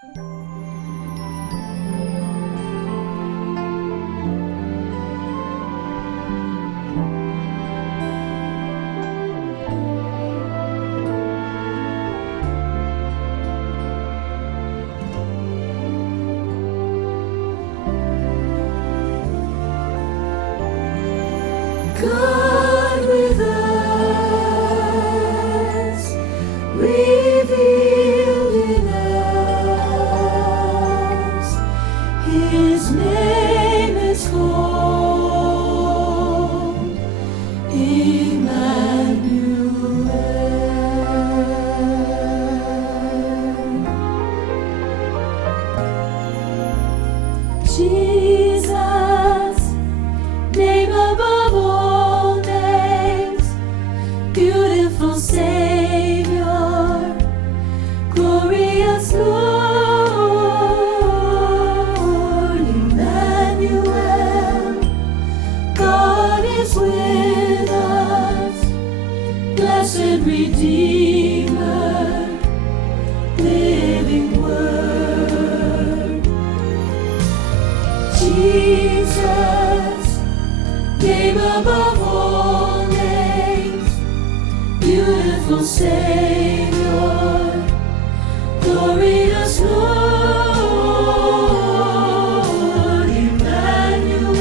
God with us, revealed in us, His name is called Emmanuel. Jesus, name above all names, beautiful Savior, glorious Lord, Emmanuel. God is with us, blessed Redeemer, living Word. Jesus, name above all names, beautiful Savior, glorious Lord, Emmanuel.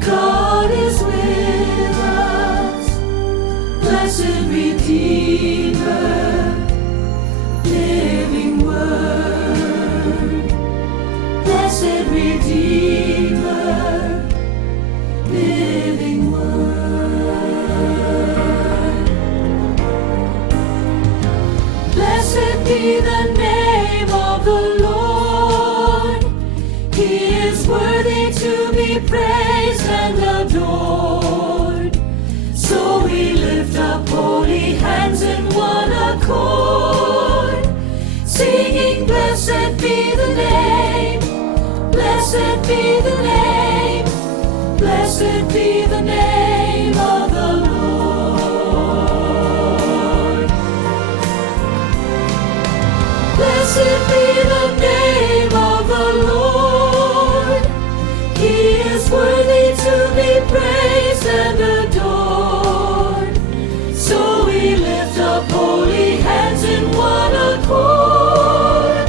God is with us, blessed Redeemer, living Word, blessed Redeemer, living Word. Blessed be the name of the Lord. He is worthy to be praised and adored. So we lift up holy hands in one accord, singing, blessed be the name, blessed be the name, blessed be the name of the Lord. Blessed be the name of the Lord. He is worthy to be praised and adored. So we lift up holy hands in one accord,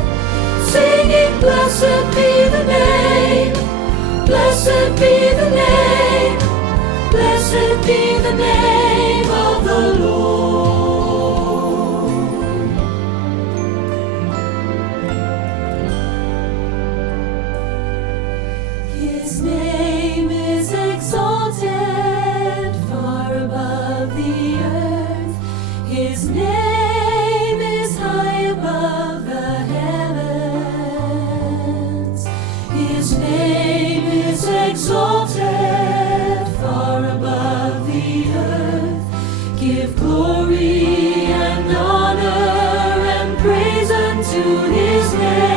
singing, blessed be the name, blessed be the name, blessed be the name of the Lord. His name is exalted far above the earth. His name is high above the heavens. His name is exalted far above the earth. Give glory and honor and praise unto His name.